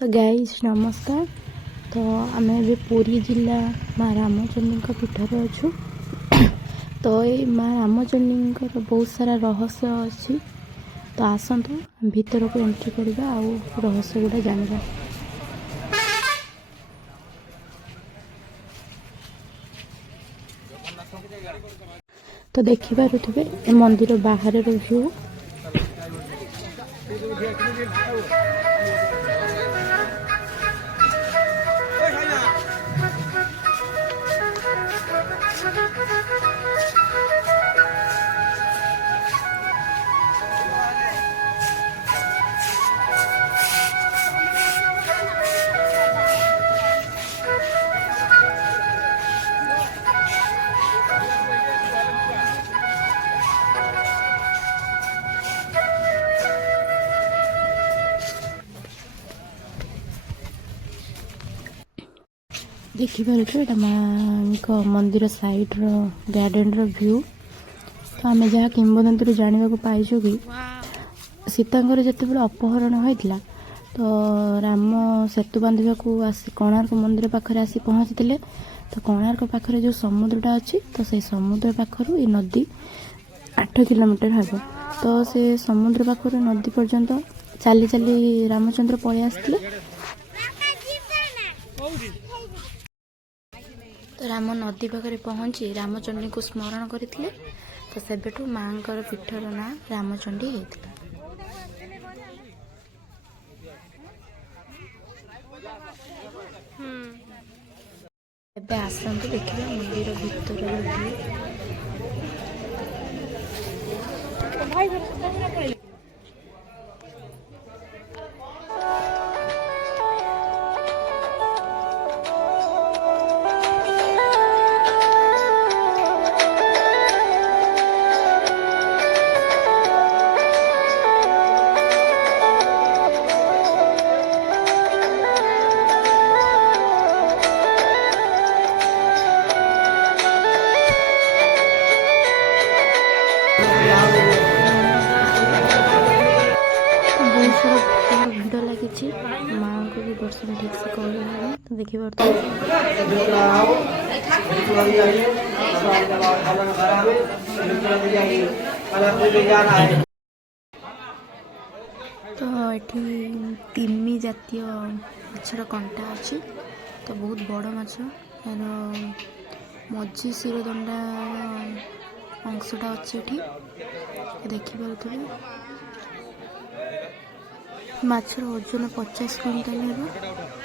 तो गाइज नमस्कार। तो आम ए पुरी जिला माँ रामचंडी पीठर अच्छु। तो ये माँ रामचंडी बहुत सारा रहस्य अच्छी। तो आसतु भीतर को एंट्री करवा आउ रहस्य गुड़ा जाना। तो देखिपे मंदिर बाहर व्यू। देखिपे माँ मंदिर साइड गार्डन व्यू। तो आम जहाँ किंवदंती जानवा पाइछु कि सीतांकर जिते अपहरण होता तो राम सेतु बांधा कोणार्क मंदिर पाखे आसी पहुँची। तो कोणार्क पाखे जो समुद्रटा अच्छी तो से समुद्र पाखर ये नदी 8 किलोमीटर हम। तो से समुद्र पाखर नदी पर्यंत चली चली रामचंद्र पलि आसते। तो राम नदी पाखे पहुँची रामचंडी को स्मरण करते। तो सेबेठू माँ पीठर ना रामचंडी होता। एबे आसतु देखिए मंदिर भीतर भिड़ लगी। माँ को भी दर्शन ठीक से कर। तो देखिए तो ये तिमी जातीय माछर कंटा अच्छी। तो बहुत बड़ माछ यार मझी शिरदंडा अंशटा अच्छी देखिपे। माछर ओजन 50 क्विंटाल है।